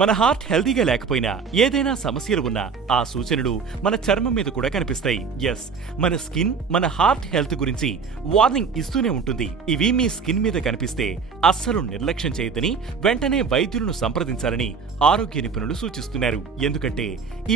మన హార్ట్ హెల్దీగా లేకపోయినా ఏదైనా సమస్యలు ఉన్నా ఆ సూచనలు మన చర్మం మీద కూడా కనిపిస్తాయి. ఎస్, మన స్కిన్ మన హార్ట్ హెల్త్ గురించి వార్నింగ్ ఇస్తూనే ఉంటుంది. ఇవి మీ స్కిన్ మీద కనిపిస్తే అస్సలు నిర్లక్ష్యం చేయొద్దని వెంటనే వైద్యులను సంప్రదించాలని ఆరోగ్య నిపుణులు సూచిస్తున్నారు. ఎందుకంటే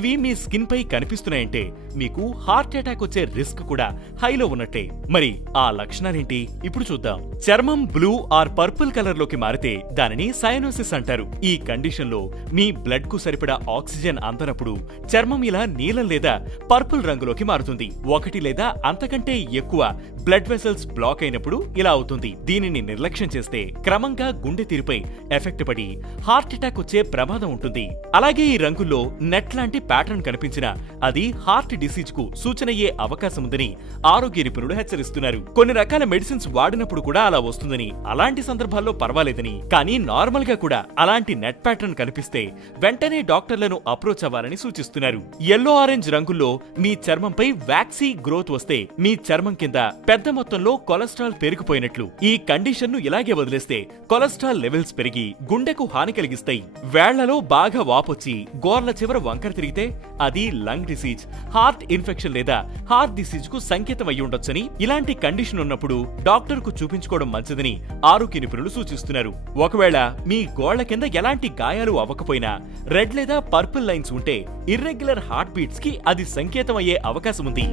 ఇవి మీ స్కిన్ పై కనిపిస్తున్నాయంటే మీకు హార్ట్ అటాక్ వచ్చే రిస్క్ కూడా హైలో ఉన్నట్టే. మరి ఆ లక్షణాలేంటి ఇప్పుడు చూద్దాం. చర్మం బ్లూ ఆర్ పర్పుల్ కలర్ లోకి మారితే దానిని సయానోసిస్ అంటారు. ఈ కండిషన్ లో మీ బ్లడ్ కు సరిపడా ఆక్సిజన్ అందనప్పుడు చర్మం ఇలా నీలం లేదా పర్పుల్ రంగులోకి మారుతుంది. ఒకటి లేదా అంతకంటే ఎక్కువ బ్లడ్ వెసల్స్ బ్లాక్ అయినప్పుడు ఇలా అవుతుంది. దీనిని నిర్లక్ష్యం చేస్తే క్రమంగా గుండె తీరుపై ఎఫెక్ట్ పడి హార్ట్ అటాక్ వచ్చే ప్రమాదం ఉంటుంది. అలాగే ఈ రంగుల్లో నెట్ లాంటి ప్యాటర్న్ కనిపించినా అది హార్ట్ డిసీజ్ కు సూచనయ్యే అవకాశం ఉందని ఆరోగ్య నిపుణులు హెచ్చరిస్తున్నారు. కొన్ని రకాల మెడిసిన్స్ వాడినప్పుడు కూడా అలా వస్తుందని, అలాంటి సందర్భాల్లో పర్వాలేదని, కానీ నార్మల్ గా కూడా అలాంటి నెట్ ప్యాటర్న్ కనిపిస్తే వెంటనే డాక్టర్లను అప్రోచ్ అవ్వాలని సూచిస్తున్నారు. ఎల్లో ఆరెంజ్ రంగుల్లో మీ చర్మంపై వ్యాక్సీ గ్రోత్ వస్తే మీ చర్మం కింద పెద్ద మొత్తంలో కొలెస్ట్రాల్ పెరిగిపోయినట్లు. ఈ కండిషన్ ను ఇలాగే వదిలేస్తే కొలెస్ట్రాల్ లెవెల్స్ పెరిగి గుండెకు హాని కలిగిస్తాయి. వేళ్లలో బాగా వాపొచ్చి గోర్ల చివర వంకర తిరిగితే అది లంగ్ డిసీజ్, హార్ట్ ఇన్ఫెక్షన్ లేదా హార్ట్ డిసీజ్ కు సంకేతం అయి ఉండొచ్చని, ఇలాంటి కండిషన్ ఉన్నప్పుడు డాక్టర్ కు చూపించుకోవడం మంచిదని ఆరోగ్య నిపుణులు సూచిస్తున్నారు. ఒకవేళ మీ గోళ్ల కింద ఎలాంటి గాయాలు అవ్వకపోయినా రెడ్ లేదా పర్పుల్ లైన్స్ ఉంటే ఇర్రెగ్యులర్ హార్ట్ బీట్స్ కి అది సంకేతం అయ్యే అవకాశం ఉంది.